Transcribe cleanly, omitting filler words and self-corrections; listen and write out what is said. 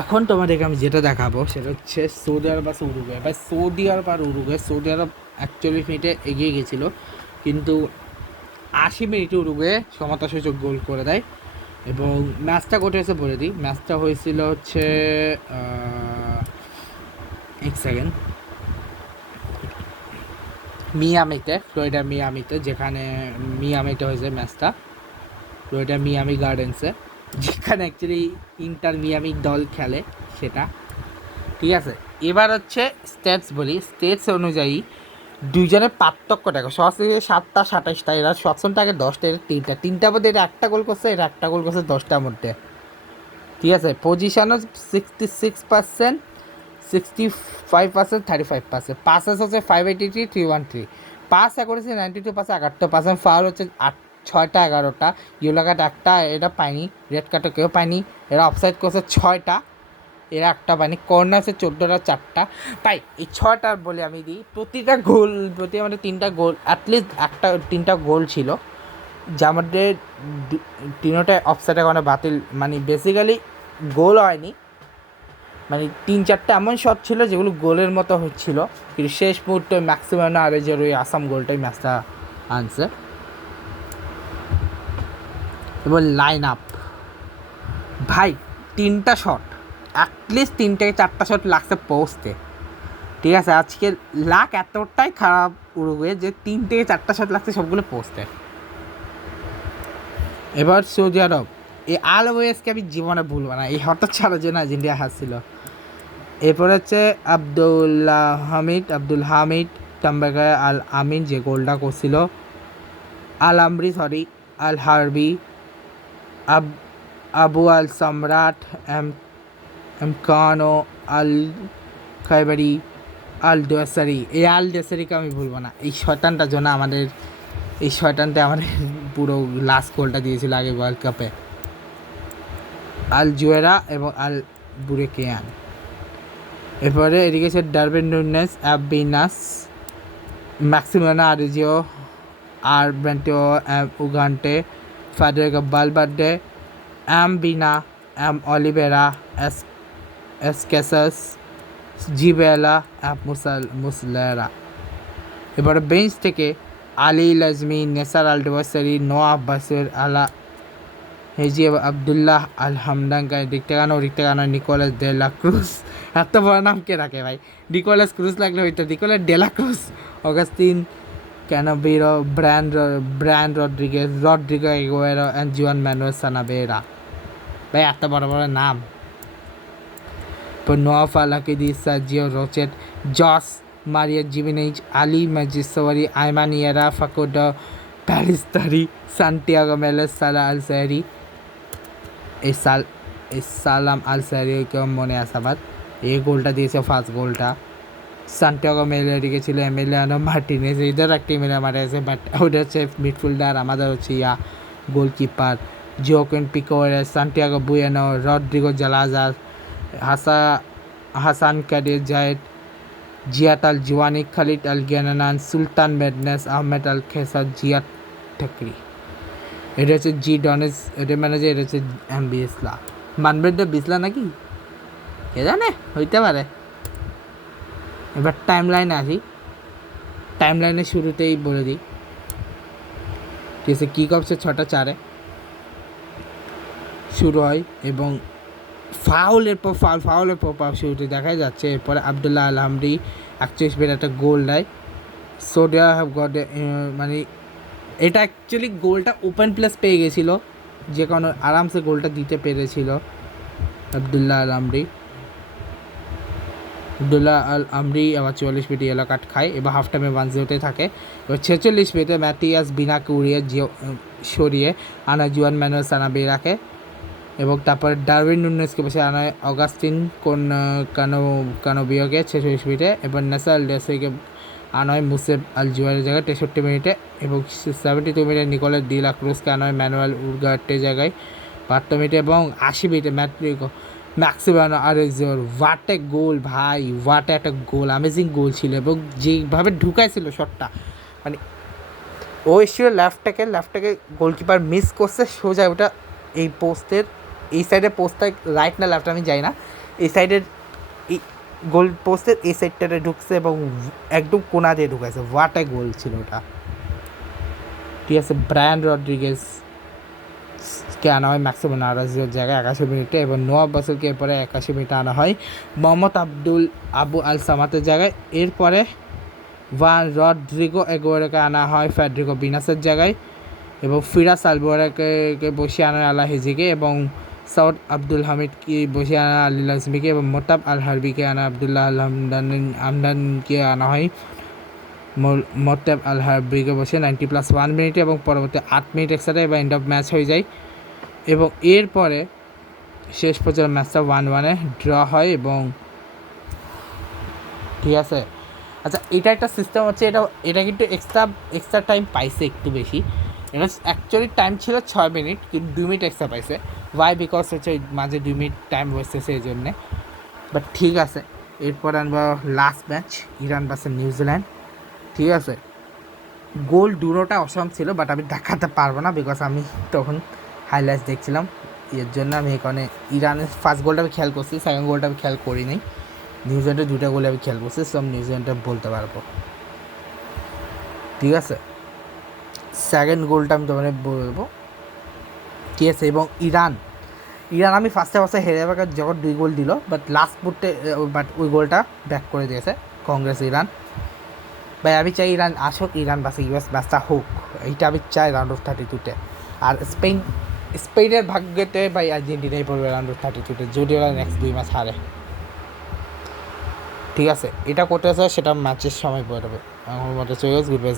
এখন তোমাদেরকে আমি যেটা দেখাবো সেটা হচ্ছে সৌদি আরব আর উরুগুয়ে। ভাই সৌদি আরব আর উরুগুয়ে, সৌদি আরব 41 মিনিটে এগিয়ে গেছিলো, কিন্তু 80 মিনিটে উরুগুয়ে সমতাসূচক গোল করে দেয়। এবং ম্যাচটা ঘটেছে বলে দিই, ম্যাচটা হয়েছিল হচ্ছে এক সেকেন্ড, মিয়ামিতে, ফ্লোরিডা মিয়ামিতে, যেখানে মিয়ামিতে হয়েছে ম্যাচটা, ফ্লোরিডা মিয়ামি গার্ডেন্সে, যেখানে অ্যাকচুয়ালি ইন্টার মিয়ামি দল খেলে সেটা। ঠিক আছে, এবার হচ্ছে স্টেটস বলি। স্টেটস অনুযায়ী দুইজনের পার্থক্য দেখো, সরাসরি 7টা 27টা, এরা সবসময় আগে 10টা, এরা তিনটার মধ্যে এটা একটা গোল করছে, এটা একটা গোল করছে 10টার মধ্যে। ঠিক আছে, পজিশনও 66%, 65%, 35%, পাসেস হচ্ছে 583, 313, পাস করেছে 92%, 71%, ফাউল হচ্ছে 6টা 11টা, ইয়েলো কার্ড একটা, এটা পায়নি, রেড কার্ডও কেউ পায়নি, এরা অফসাইড করছে 6টা, এরা একটা পায়নি, কর্নার আছে 14টা, 4টা। তাই এই 6টার বলে আমি দিই, প্রতিটা গোল, প্রতি আমাদের 3টা গোল, অ্যাটলিস্ট 3টা গোল ছিল, যার মধ্যে 3টায় অফসাইডের কারণে বাতিল, মানে বেসিক্যালি গোল হয়নি, মানে 3-4টা এমন শট ছিল যেগুলো গোলের মতো হচ্ছিল, কিন্তু শেষ মুহূর্তে ম্যাক্সিমাম আরেজের ওই আসাম গোলটাই ম্যাচটা আনছে। এবং লাইন আপ ভাই, 3টা শট, অ্যাটলিস্ট 3 থেকে 4টা শট লাগছে পোস্টে। ঠিক আছে, আজকে লাক এতটাই খারাপ উরুগুয়ে যে 3 থেকে 4টা শট লাগছে সবগুলো পোস্টে। এবার সৌদি আরব, এই আল ওয়েসকে আমি জীবনে ভুলবো না, এই হঠাৎ ছাড়ার জন্য আর্জেন্টিনা হাসছিল। এরপর হচ্ছে আব্দুল হামিদ টাম্বাগায় আল আমিন যে গোলটা করছিল, আল হারবি, আবু আল সম্রাট, এমকানো আল খাইবারি, আল দোসারি। এই আল দোসারিকে আমি ভুলবো না, এই শয়তানটার জন্য আমাদের, এই শয়তানটা আমাদের পুরো লাস্ট গোলটা দিয়েছিল আগে ওয়ার্ল্ড কাপে। আল জুয়েরা এবং আল বুরেকিয়ান। এরপরে এদিকে আছে ডারবিন নুনেস, অ্যাবিনাস, ম্যাক্সিমানা আরিজিও, আরবেন্টিও, উগান্টে, ফেডেরিকো বালবার্ডে, বিনা, অলিভেরা, এসকেসাস, জিবেলা, মুসলেরা। এবারে বেঞ্চ থেকে আলী লাজমি, নেসার আল ডোয়াসারি, নোয়া বাসির আলা হেজি, আবদুল্লাহ আল হামদাঙ্গাই, রিক্তেগানো নিকোলাস দে লা ক্রুজ। এত বড় নাম কে রাখে ভাই, নিকোলাস ক্রুজ লাগলে হইতো Nicolas de la Cruz, Agustin Canobbio, Brian Rodrigo Aguirre, and Juan Manuel Sanabria. ভাই এত বড় বড় নাম। Nawaf Al Aqidi, Sergio Rochet, Jose Maria Gimenez, Ali Majrashi, Ayman Yahya, Facundo Pellistri, Santiago Mele, Saleh Al sehri. এই সালাম আল সাহরিকেও মনে আছে আবার, এই গোলটা দিয়েছে ফার্স্ট গোলটা। সান্টিয়াগো মেলেরিকে ছিল এমিলিয়ানো মার্টিনেজ, এদের একটা ইমেলে মারিয়েছে, বাট ওটা হচ্ছে মিডফিল্ডার, আমাদের হচ্ছে goalkeeper Joaquin Piquerez, Santiago Bueno, Rodrigo Zalazar, Hassan Kadir Zayed, Ziyad Al Johani, Khalid Al Ghannam, Sultan Mandash, Ahmed Al Kassar, Ziyad Thekri. এটা হচ্ছে জি ডনেস, এটা ম্যানেজার, এটা হচ্ছে বিসলা, মানবেন তো বিসলা নাকি কে জানে, হইতে পারে। এবার টাইম লাইনে আসি, টাইম লাইনের শুরুতেই বলে দিই, ঠিক আছে, কিক অফ 6টা 4 শুরু হয় এবং ফাউলের পর ফাউল শুরুতে দেখা যাচ্ছে। এরপরে আবদুল্লাহ আল হামরি 41 মিনিট একটা গোল দেয়। সোডিয়া হ্যাভ গট, মানে এটা অ্যাকচুয়ালি গোলটা ওপেন প্লেস পেয়ে গেছিলো, যে কোনো আরামসে গোলটা দিতে পেরেছিল আবদুল্লাহ আল আমরি। আবার 44 মিনিটে ইয়েলো কার্ড খায়, এবার হাফ টাইমে 1-0 থাকে। এবার 46 মিনিটে ম্যাটিয়াস বিনাকে উড়িয়ে সরিয়ে আনা জুয়ান ম্যানুয়েল সানাবেরাকে, এবং তারপরে ডারউইন নুনেজকে বসে আনা হয় অগাস্টিন কানোবিওকে 46 মিনিটে, এবার নেসার আল ডেসেকে আনা হয় মুসেব আল জুয়ারের জায়গায় 63 মিনিটে, এবং 72 মিনিটে নিকোলাস ডি লা ক্রুজকে আনা হয় ম্যানুয়েল উরগার্টের জায়গায় 72 মিনিটে, এবং 80 মিনিটে ম্যাক্সিমানো আরেজিওর ওয়াটে গোল ভাই, ওয়াটে একটা গোল, অ্যামেজিং গোল ছিল, এবং যেভাবে ঢুকাইছিল শটটা, মানে ও এসেছিল লেফটটাকে গোলকিপার মিস করছে সোজা, ওটা এই পোস্টের এই সাইডে, পোস্টটা রাইট না লেফট আমি যাই না, এই সাইডের এই গোল পোস্টের এই সাইডটাতে ঢুকছে এবং একদম কোনা দিয়ে ঢুকাইছে, হোয়াট এ গোল ছিল ওটা। ঠিক আছে, ব্রায়ান রড্রিগেজ কে আনা হয় ম্যাক্সিমাম নারাজের জায়গায় 81 মিনিটে, এবং নোয়া বাসেলকে এরপরে 81 মিনিটে আনা হয় মোহাম্মদ আবু আল সামাতের জায়গায়। এরপরে রড্রিগো এগোয়ারকে আনা হয় ফেডরিকো বিনাসের জায়গায়, এবং ফিরাস আলবোয়ারাকে বসিয়ে আনা আলাহিজিকে, এবং সাউদ আব্দুল হামিদকে বসিয়ে আনা আলী লাজমিকে, এবং মোতাব আল হারবিকে আনা আবদুল্লাহ আল আমদানকে আনা হয় মোতাব আল হারবিকে বসে 90+1 মিনিটে, এবং পরবর্তী 8 মিনিট এক্সট্রা এবং এন্ড অফ ম্যাচ হয়ে যায়। এবং এরপরে শেষ পর্যন্ত ম্যাচটা 1-1 ড্র হয়। এবং ঠিক আছে, আচ্ছা এটা একটা সিস্টেম হচ্ছে, এটা কিন্তু এক্সট্রা টাইম পাইছে একটু বেশি। এটা অ্যাকচুয়ালি টাইম ছিল 6 মিনিট, কিন্তু 2 মিনিট এক্সট্রা পাইছে। ওয়াই? বিকজ হচ্ছে মাঝে 2 মিনিট টাইম বসতেছে এই জন্যে। বাট ঠিক আছে, এরপর আনবো last match Iran versus New Zealand. ঠিক আছে, গোল দুটোটা অসম ছিল, বাট আমি দেখাতে পারবো না বিকজ আমি তখন হাইলাইটস দেখছিলাম। এর জন্য আমি এখানে ইরানের ফার্স্ট গোলটা আমি খেয়াল করছি, সেকেন্ড গোলটা আমি খেয়াল করি নাই। নিউজিল্যান্ডের 2টা গোলে আমি খেয়াল করছি, সব নিউজিল্যান্ডটা বলতে পারবো। ঠিক আছে, সেকেন্ড গোলটা আমি তোমাদের বলবো। ঠিক আছে, এবং ইরান আমি ফার্স্টে হেরে যাবে যখন 2 গোল দিল, বাট লাস্ট মুহূর্তে ওই গোলটা ব্যাক করে দিয়েছে কংগ্রেস ইরান। ভাই আমি চাই ইরান আসুক, ইরান ভার্সেস ইউএস ম্যাচটা হোক, এইটা আমি চাই রাউন্ড অফ 32-তে। আর স্পেনের ভাগ্যতে ভাই আর্জেন্টিনাই পড়বে রাউন্ড অফ 32-তে, যদি ওরা নেক্সট 2 ম্যাচ হারে। ঠিক আছে, এটা করতে আছে সেটা ম্যাচের সময় পড়বে। আমার মতে চলে গুড বাই।